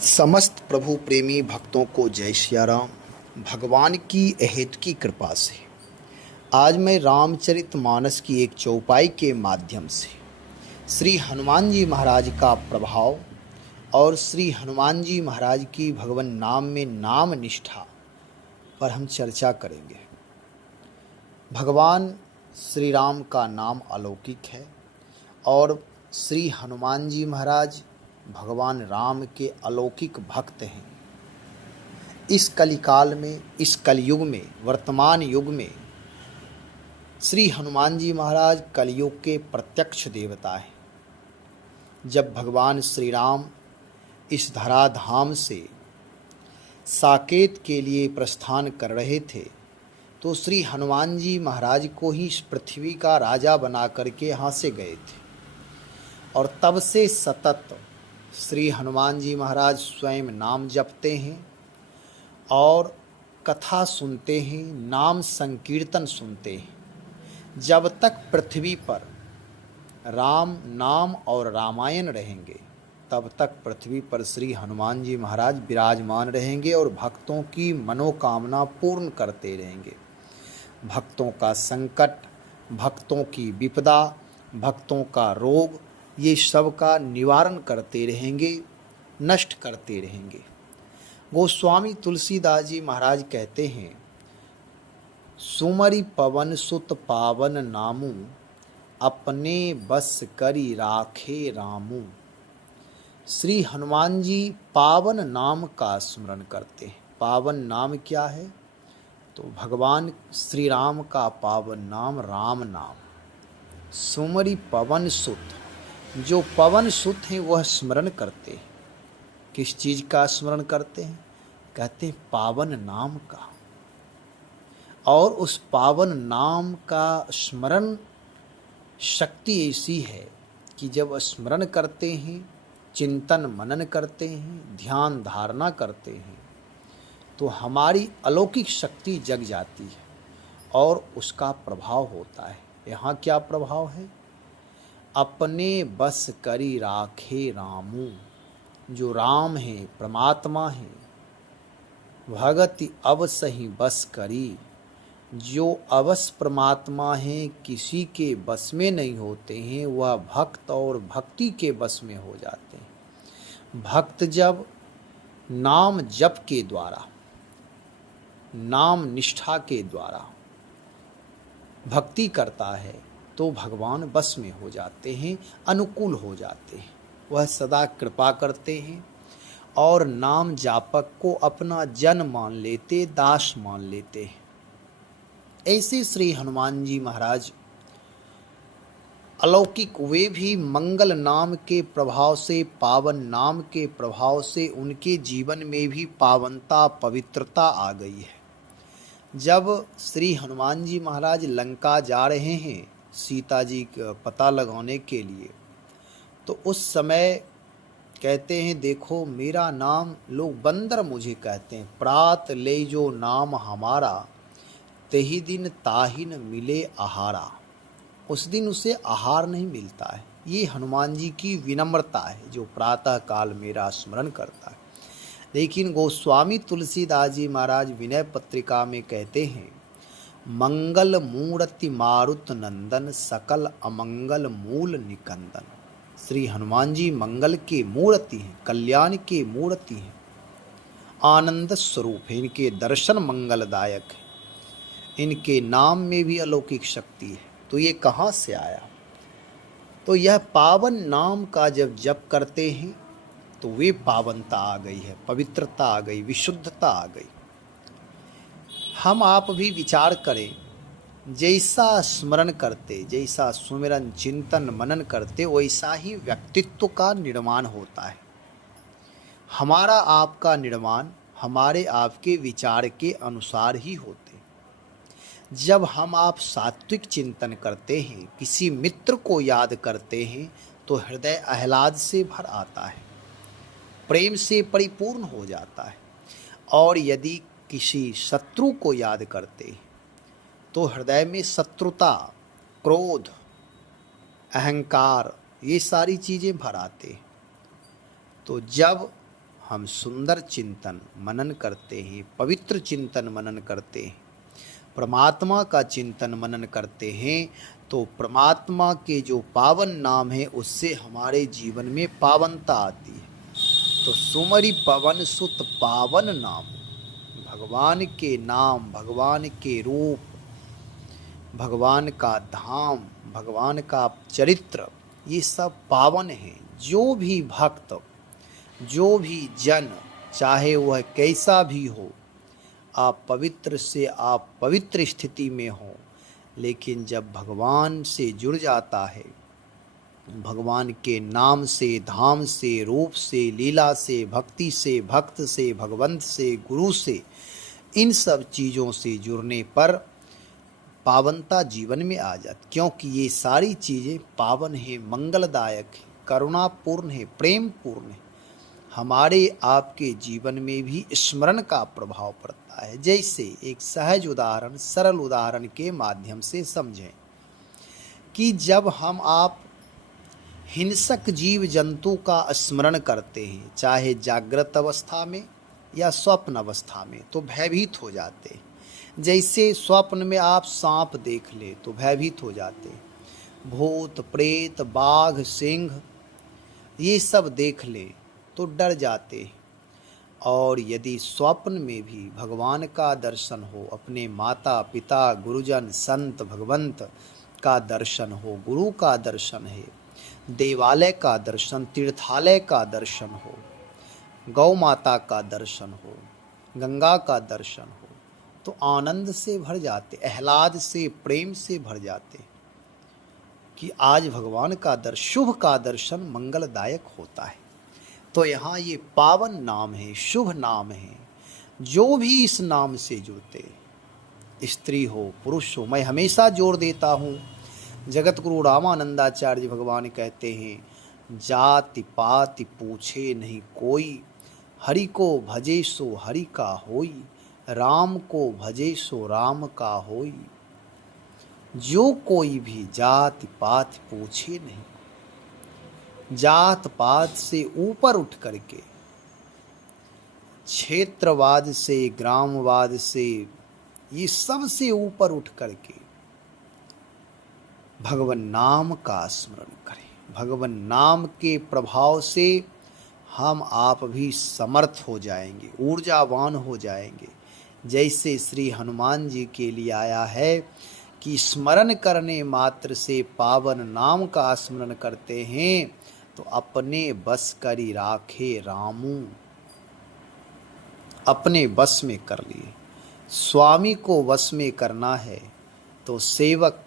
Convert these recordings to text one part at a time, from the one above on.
समस्त प्रभु प्रेमी भक्तों को जय सिया राम। भगवान की अहेतु की कृपा से आज मैं रामचरितमानस की एक चौपाई के माध्यम से श्री हनुमान जी महाराज का प्रभाव और श्री हनुमान जी महाराज की भगवान नाम में नाम निष्ठा पर हम चर्चा करेंगे। भगवान श्री राम का नाम अलौकिक है और श्री हनुमान जी महाराज भगवान राम के अलौकिक भक्त हैं। इस कलिकाल में, इस कलयुग में, वर्तमान युग में श्री हनुमान जी महाराज कलयुग के प्रत्यक्ष देवता हैं। जब भगवान श्री राम इस धराधाम से साकेत के लिए प्रस्थान कर रहे थे तो श्री हनुमान जी महाराज को ही इस पृथ्वी का राजा बना करके यहाँ से गए थे और तब से सतत श्री हनुमान जी महाराज स्वयं नाम जपते हैं और कथा सुनते हैं, नाम संकीर्तन सुनते हैं। जब तक पृथ्वी पर राम नाम और रामायण रहेंगे तब तक पृथ्वी पर श्री हनुमान जी महाराज विराजमान रहेंगे और भक्तों की मनोकामना पूर्ण करते रहेंगे। भक्तों का संकट, भक्तों की विपदा, भक्तों का रोग, ये सब का निवारण करते रहेंगे, नष्ट करते रहेंगे। गोस्वामी तुलसीदास जी महाराज कहते हैं, सुमरि पवन सुत पावन नामू, अपने बस करी राखे रामू। श्री हनुमान जी पावन नाम का स्मरण करते हैं। पावन नाम क्या है? तो भगवान श्री राम का पावन नाम राम नाम। सुमरि पवन सुत, जो पवन सुत हैं वह स्मरण करते हैं। किस चीज़ का स्मरण करते हैं? कहते हैं पावन नाम का। और उस पावन नाम का स्मरण शक्ति ऐसी है कि जब स्मरण करते हैं, चिंतन मनन करते हैं, ध्यान धारणा करते हैं तो हमारी अलौकिक शक्ति जग जाती है और उसका प्रभाव होता है। यहाँ क्या प्रभाव है? अपने बस करी राखे रामू। जो राम है, परमात्मा है, भगति अवस ही बस करी। जो अवस परमात्मा हैं, किसी के बस में नहीं होते हैं, वह भक्त और भक्ति के बस में हो जाते हैं। भक्त जब नाम जप के द्वारा, नाम निष्ठा के द्वारा भक्ति करता है तो भगवान बस में हो जाते हैं, अनुकूल हो जाते हैं। वह सदा कृपा करते हैं और नाम जापक को अपना जन मान लेते, दास मान लेते हैं। ऐसे श्री हनुमान जी महाराज अलौकिक, वे भी मंगल नाम के प्रभाव से, पावन नाम के प्रभाव से उनके जीवन में भी पावनता, पवित्रता आ गई है। जब श्री हनुमान जी महाराज लंका जा रहे हैं सीता जी का पता लगाने के लिए तो उस समय कहते हैं, देखो मेरा नाम, लोग बंदर मुझे कहते हैं, प्रात ले जो नाम हमारा, तेही दिन ताहिन मिले आहारा। उस दिन उसे आहार नहीं मिलता है। ये हनुमान जी की विनम्रता है जो प्रातः काल मेरा स्मरण करता है। लेकिन गोस्वामी तुलसीदास जी महाराज विनय पत्रिका में कहते हैं, मंगल मूर्ति मारुत नंदन, सकल अमंगल मूल निकंदन। श्री हनुमान जी मंगल के मूर्ति हैं, कल्याण के मूर्ति हैं, आनंद स्वरूप है। इनके दर्शन मंगलदायक है। इनके नाम में भी अलौकिक शक्ति है। तो ये कहाँ से आया? तो यह पावन नाम का जब जप करते हैं तो वे पावनता आ गई है, पवित्रता आ गई, विशुद्धता आ गई। हम आप भी विचार करें, जैसा स्मरण करते, जैसा सुमिरन चिंतन मनन करते, वैसा ही व्यक्तित्व का निर्माण होता है। हमारा आपका निर्माण हमारे आपके विचार के अनुसार ही होते। जब हम आप सात्विक चिंतन करते हैं, किसी मित्र को याद करते हैं तो हृदय आह्लाद से भर आता है, प्रेम से परिपूर्ण हो जाता है। और यदि किसी शत्रु को याद करते तो हृदय में शत्रुता, क्रोध, अहंकार, ये सारी चीज़ें भर आते। तो जब हम सुंदर चिंतन मनन करते हैं, पवित्र चिंतन मनन करते हैं, परमात्मा का चिंतन मनन करते हैं, तो परमात्मा के जो पावन नाम है उससे हमारे जीवन में पावनता आती है। तो सुमरि पवन सुत पावन नाम, भगवान के नाम, भगवान के रूप, भगवान का धाम, भगवान का चरित्र, ये सब पावन है। जो भी भक्त, जो भी जन, चाहे वह कैसा भी हो, आप पवित्र से आप पवित्र स्थिति में हो, लेकिन जब भगवान से जुड़ जाता है, भगवान के नाम से, धाम से, रूप से, लीला से, भक्ति से, भक्त से, भगवंत से, गुरु से, इन सब चीज़ों से जुड़ने पर पावनता जीवन में आ जाती, क्योंकि ये सारी चीज़ें पावन है, मंगलदायक है, करुणापूर्ण है, प्रेम पूर्ण है। हमारे आपके जीवन में भी स्मरण का प्रभाव पड़ता है। जैसे एक सहज उदाहरण, सरल उदाहरण के माध्यम से समझें कि जब हम आप हिंसक जीव जंतु का स्मरण करते हैं, चाहे जागृत अवस्था में या स्वप्न अवस्था में, तो भयभीत हो जाते हैं। जैसे स्वप्न में आप सांप देख ले तो भयभीत हो जाते हैं, भूत प्रेत बाघ सिंह ये सब देख ले तो डर जाते हैं। और यदि स्वप्न में भी भगवान का दर्शन हो, अपने माता पिता गुरुजन संत भगवंत का दर्शन हो, गुरु का दर्शन है, देवालय का दर्शन, तीर्थालय का दर्शन हो, गौ माता का दर्शन हो, गंगा का दर्शन हो, तो आनंद से भर जाते, आह्लाद से, प्रेम से भर जाते कि आज भगवान का शुभ का दर्शन मंगलदायक होता है। तो यहाँ ये पावन नाम है, शुभ नाम है। जो भी इस नाम से जुड़ते, स्त्री हो पुरुष हो, मैं हमेशा जोर देता हूँ, जगत गुरु रामानंदाचार्य भगवान कहते हैं, जाति पाति पूछे नहीं कोई, हरि को भजे सो हरि का होई, राम को भजे सो राम का होई। जो कोई भी जाति पात पूछे नहीं, जात पात से ऊपर उठ करके, क्षेत्रवाद से, ग्रामवाद से, ये सब से ऊपर उठ करके भगवान नाम का स्मरण करें। भगवान नाम के प्रभाव से हम आप भी समर्थ हो जाएंगे, ऊर्जावान हो जाएंगे। जैसे श्री हनुमान जी के लिए आया है कि स्मरण करने मात्र से पावन नाम का स्मरण करते हैं तो अपने बस करी राखे रामू, अपने बस में कर लिए। स्वामी को वश में करना है तो सेवक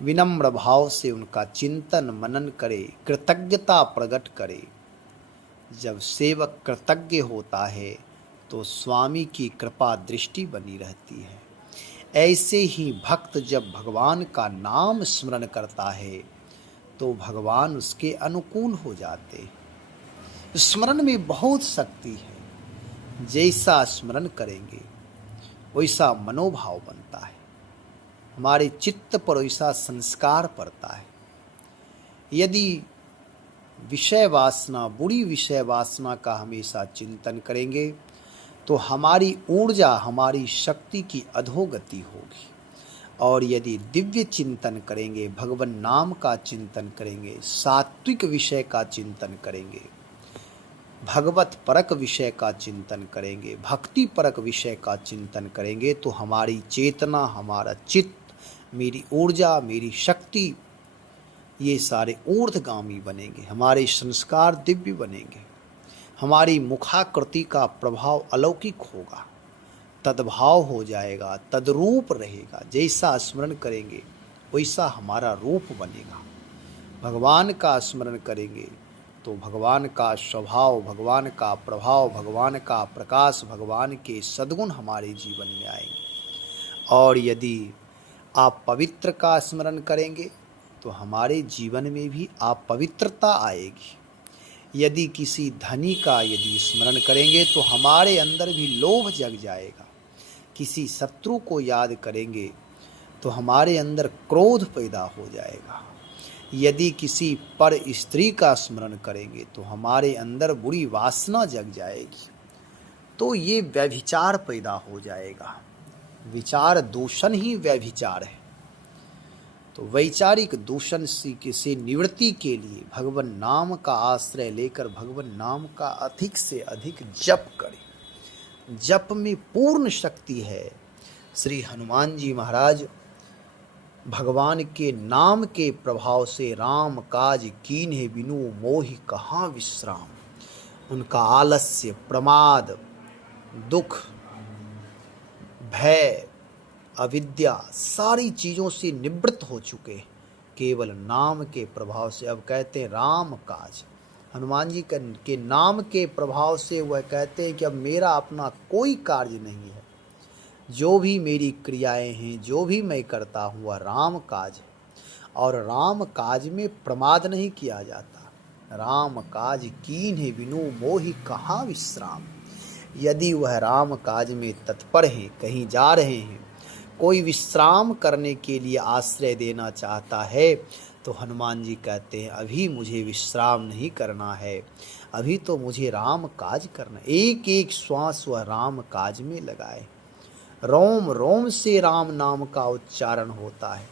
विनम्र भाव से उनका चिंतन मनन करे, कृतज्ञता प्रकट करे। जब सेवक कृतज्ञ होता है तो स्वामी की कृपा दृष्टि बनी रहती है। ऐसे ही भक्त जब भगवान का नाम स्मरण करता है तो भगवान उसके अनुकूल हो जाते। स्मरण में बहुत शक्ति है, जैसा स्मरण करेंगे वैसा मनोभाव बनता है, हमारे चित्त पर वैसा संस्कार पड़ता है। यदि विषय वासना, बुरी विषय वासना का हमेशा चिंतन करेंगे तो हमारी ऊर्जा, हमारी शक्ति की अधोगति होगी। और यदि दिव्य चिंतन करेंगे, भगवान नाम का चिंतन करेंगे, सात्विक विषय का चिंतन करेंगे, भगवत परक विषय का चिंतन करेंगे, भक्ति परक विषय का चिंतन करेंगे, तो हमारी चेतना, हमारा चित्त, मेरी ऊर्जा, मेरी शक्ति, ये सारे ऊर्ध्वगामी बनेंगे। हमारे संस्कार दिव्य बनेंगे, हमारी मुखाकृति का प्रभाव अलौकिक होगा, तद्भाव हो जाएगा, तद्रूप रहेगा। जैसा स्मरण करेंगे वैसा हमारा रूप बनेगा। भगवान का स्मरण करेंगे तो भगवान का स्वभाव, भगवान का प्रभाव, भगवान का प्रकाश, भगवान के सद्गुण हमारे जीवन में आएंगे। और यदि आप पवित्र का स्मरण करेंगे तो हमारे जीवन में भी आप पवित्रता आएगी। यदि किसी धनी का यदि स्मरण करेंगे तो हमारे अंदर भी लोभ जग जाएगा। किसी शत्रु को याद करेंगे तो हमारे अंदर क्रोध पैदा हो जाएगा। यदि किसी पर स्त्री का स्मरण करेंगे तो हमारे अंदर बुरी वासना जग जाएगी, तो ये व्यभिचार पैदा हो जाएगा। विचार दूषण ही व्यभिचार है। तो वैचारिक दूषण से निवृत्ति के लिए भगवान नाम का आश्रय लेकर भगवान नाम का अधिक से अधिक जप करें। जप में पूर्ण शक्ति है। श्री हनुमान जी महाराज भगवान के नाम के प्रभाव से राम काज कीन्हे बिनु मोहि कहाँ विश्राम। उनका आलस्य, प्रमाद, दुख, भय, अविद्या सारी चीज़ों से निवृत्त हो चुके, केवल नाम के प्रभाव से। अब कहते हैं राम काज, हनुमान जी के नाम के प्रभाव से वह कहते हैं कि अब मेरा अपना कोई कार्य नहीं है, जो भी मेरी क्रियाएं हैं, जो भी मैं करता हूँ वह राम काज है। और राम काज में प्रमाद नहीं किया जाता। राम काज कीन्हे बिनु मोहि कहाँ विश्राम। यदि वह राम काज में तत्पर हैं, कहीं जा रहे हैं, कोई विश्राम करने के लिए आश्रय देना चाहता है, तो हनुमान जी कहते हैं अभी मुझे विश्राम नहीं करना है, अभी तो मुझे राम काज करना। एक एक श्वास वह राम काज में लगाए। रोम रोम से राम नाम का उच्चारण होता है।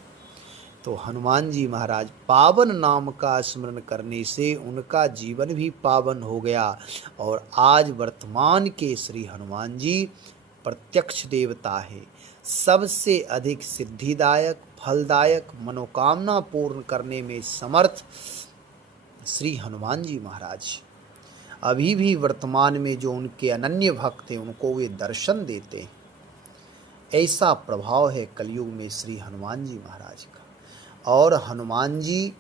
तो हनुमान जी महाराज पावन नाम का स्मरण करने से उनका जीवन भी पावन हो गया। और आज वर्तमान के श्री हनुमान जी प्रत्यक्ष देवता है, सबसे अधिक सिद्धिदायक, फलदायक, मनोकामना पूर्ण करने में समर्थ श्री हनुमान जी महाराज अभी भी वर्तमान में जो उनके अनन्य भक्त हैं उनको वे दर्शन देते हैं। ऐसा प्रभाव है कलयुग में श्री हनुमान जी महाराज का। और हनुमान जी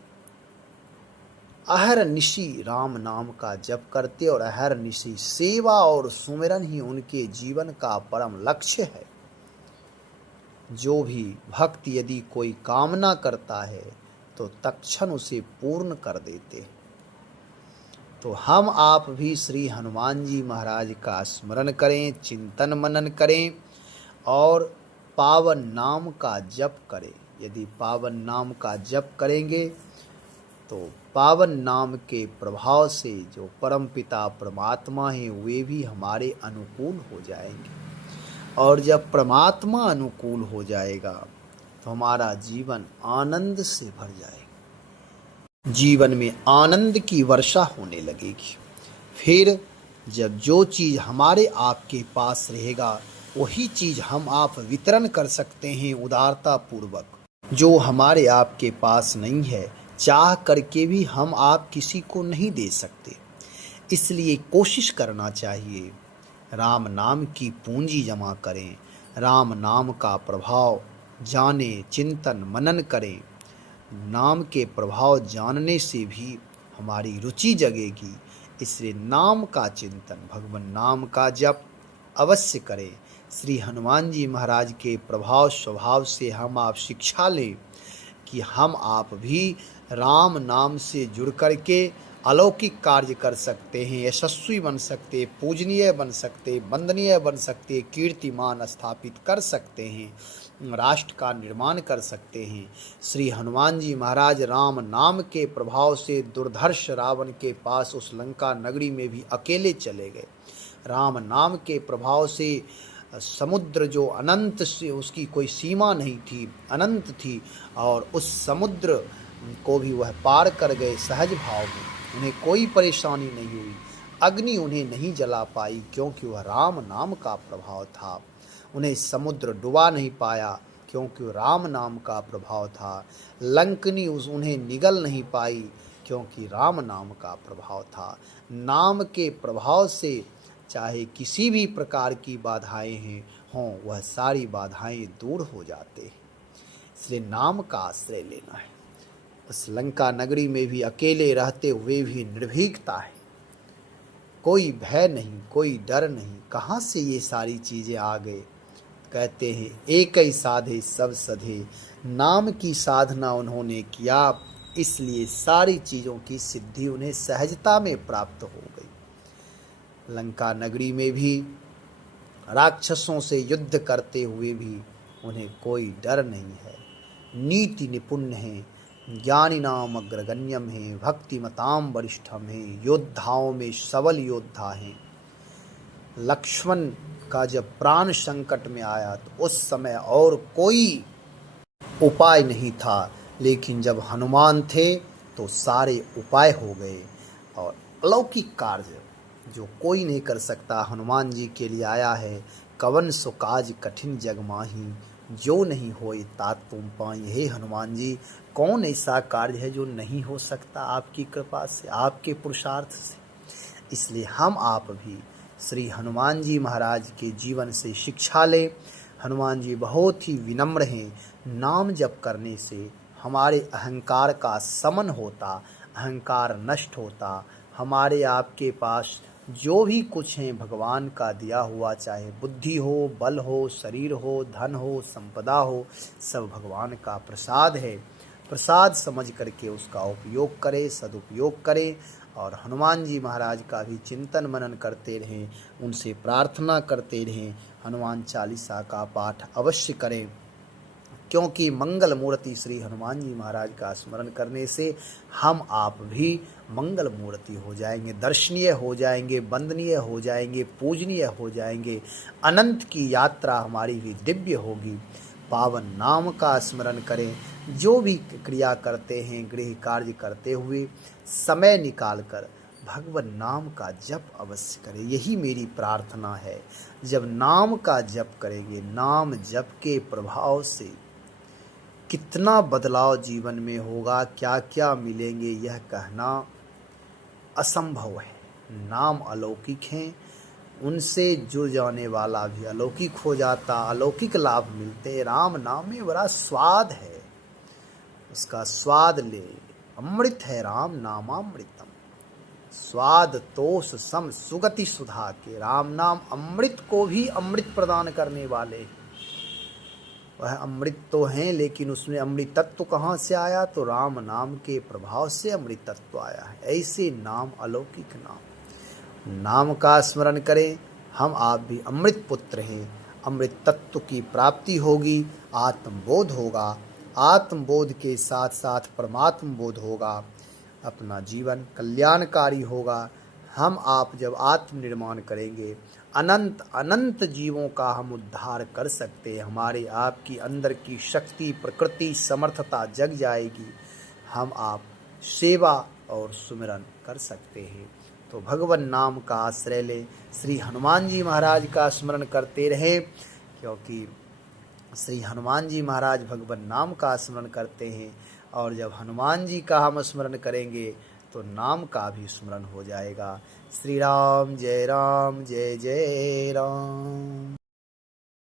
अहरनिशि राम नाम का जप करते और अहरनिशि सेवा और सुमिरन ही उनके जीवन का परम लक्ष्य है। जो भी भक्त यदि कोई कामना करता है तो तत्क्षण उसे पूर्ण कर देते। तो हम आप भी श्री हनुमान जी महाराज का स्मरण करें, चिंतन मनन करें और पावन नाम का जप करें। यदि पावन नाम का जप करेंगे तो पावन नाम के प्रभाव से जो परमपिता परमात्मा हैं वे भी हमारे अनुकूल हो जाएंगे। और जब परमात्मा अनुकूल हो जाएगा तो हमारा जीवन आनंद से भर जाएगा। जीवन में आनंद की वर्षा होने लगेगी। फिर जब जो चीज़ हमारे आपके पास रहेगा वही चीज़ हम आप वितरण कर सकते हैं उदारता पूर्वक। जो हमारे आपके पास नहीं है, चाह करके भी हम आप किसी को नहीं दे सकते। इसलिए कोशिश करना चाहिए, राम नाम की पूंजी जमा करें, राम नाम का प्रभाव जाने, चिंतन मनन करें। नाम के प्रभाव जानने से भी हमारी रुचि जगेगी। इसलिए नाम का चिंतन, भगवान नाम का जप अवश्य करें। श्री हनुमान जी महाराज के प्रभाव स्वभाव से हम आप शिक्षा लें कि हम आप भी राम नाम से जुड़ कर के अलौकिक कार्य कर सकते हैं, यशस्वी बन सकते, पूजनीय बन सकते, वंदनीय बन सकते, कीर्तिमान स्थापित कर सकते हैं, राष्ट्र का निर्माण कर सकते हैं। श्री हनुमान जी महाराज राम नाम के प्रभाव से दुर्धर्ष रावण के पास उस लंका नगरी में भी अकेले चले गए। राम नाम के प्रभाव से समुद्र जो अनंत से उसकी कोई सीमा नहीं थी, अनंत थी, और उस समुद्र को भी वह पार कर गए सहज भाव में। उन्हें कोई परेशानी नहीं हुई, अग्नि उन्हें नहीं जला पाई क्योंकि वह राम नाम का प्रभाव था। उन्हें समुद्र डुबा नहीं पाया क्योंकि वह राम नाम का प्रभाव था। लंकनी उन्हें निगल नहीं पाई क्योंकि राम नाम का प्रभाव था। नाम के प्रभाव से चाहे किसी भी प्रकार की बाधाएं हैं हों, वह सारी बाधाएं दूर हो जाते हैं। इसलिए नाम का आश्रय लेना है। उस लंका नगरी में भी अकेले रहते हुए भी निर्भीकता है, कोई भय नहीं, कोई डर नहीं। कहाँ से ये सारी चीज़ें आ गए? कहते हैं एक ही साधे सब सधे, नाम की साधना उन्होंने किया, इसलिए सारी चीज़ों की सिद्धि उन्हें सहजता में प्राप्त हो गई। लंका नगरी में भी राक्षसों से युद्ध करते हुए भी उन्हें कोई डर नहीं है। नीति निपुण हैं, ज्ञानिनाम अग्रगण्यम है, भक्तिमताम वरिष्ठम है, योद्धाओं में सबल योद्धा हैं। लक्ष्मण का जब प्राण संकट में आया तो उस समय और कोई उपाय नहीं था, लेकिन जब हनुमान थे तो सारे उपाय हो गए और अलौकिक कार्य जो कोई नहीं कर सकता हनुमान जी के लिए आया है। कवन सो काज कठिन जग माही, जो नहीं होए तात तुम पाई। हे हनुमान जी, कौन ऐसा कार्य है जो नहीं हो सकता आपकी कृपा से, आपके पुरुषार्थ से। इसलिए हम आप भी श्री हनुमान जी महाराज के जीवन से शिक्षा लें। हनुमान जी बहुत ही विनम्र हैं। नाम जप करने से हमारे अहंकार का समन होता, अहंकार नष्ट होता। हमारे आपके पास जो भी कुछ है भगवान का दिया हुआ, चाहे बुद्धि हो, बल हो, शरीर हो, धन हो, संपदा हो, सब भगवान का प्रसाद है। प्रसाद समझ करके उसका उपयोग करें, सदुपयोग करें और हनुमान जी महाराज का भी चिंतन मनन करते रहें, उनसे प्रार्थना करते रहें। हनुमान चालीसा का पाठ अवश्य करें, क्योंकि मंगल मूर्ति श्री हनुमान जी महाराज का स्मरण करने से हम आप भी मंगल मूर्ति हो जाएंगे, दर्शनीय हो जाएंगे, वंदनीय हो जाएंगे, पूजनीय हो जाएंगे। अनंत की यात्रा हमारी भी दिव्य होगी। पावन नाम का स्मरण करें। जो भी क्रिया करते हैं, गृह कार्य करते हुए समय निकालकर भगवान नाम का जप अवश्य करें। यही मेरी प्रार्थना है। जब नाम का जप करेंगे, नाम जप के प्रभाव से कितना बदलाव जीवन में होगा, क्या क्या मिलेंगे, यह कहना असंभव है। नाम अलौकिक हैं, उनसे जुड़ जाने वाला भी अलौकिक हो जाता, अलौकिक लाभ मिलते। राम नाम में बड़ा स्वाद है, उसका स्वाद ले। अमृत है राम नामामृतम, स्वाद तोष सम सुगति सुधा के। राम नाम अमृत को भी अमृत प्रदान करने वाले हैं। वह अमृत तो हैं, लेकिन उसमें अमृत तत्व कहाँ से आया? तो राम नाम के प्रभाव से अमृत तत्व आया है। ऐसे नाम अलौकिक नाम, नाम का स्मरण करें। हम आप भी अमृत पुत्र हैं। अमृत तत्व की प्राप्ति होगी, आत्मबोध होगा, आत्मबोध के साथ साथ परमात्म बोध होगा। अपना जीवन कल्याणकारी होगा। हम आप जब आत्मनिर्माण करेंगे, अनंत अनंत जीवों का हम उद्धार कर सकते हैं। हमारे आपकी अंदर की शक्ति, प्रकृति, समर्थता जग जाएगी। हम आप सेवा और सुमिरन कर सकते हैं। तो भगवान नाम का आश्रय लें, श्री हनुमान जी महाराज का स्मरण करते रहें, क्योंकि श्री हनुमान जी महाराज भगवान नाम का स्मरण करते हैं। और जब हनुमान जी का हम स्मरण करेंगे तो नाम का भी स्मरण हो जाएगा। श्री राम जय जय राम।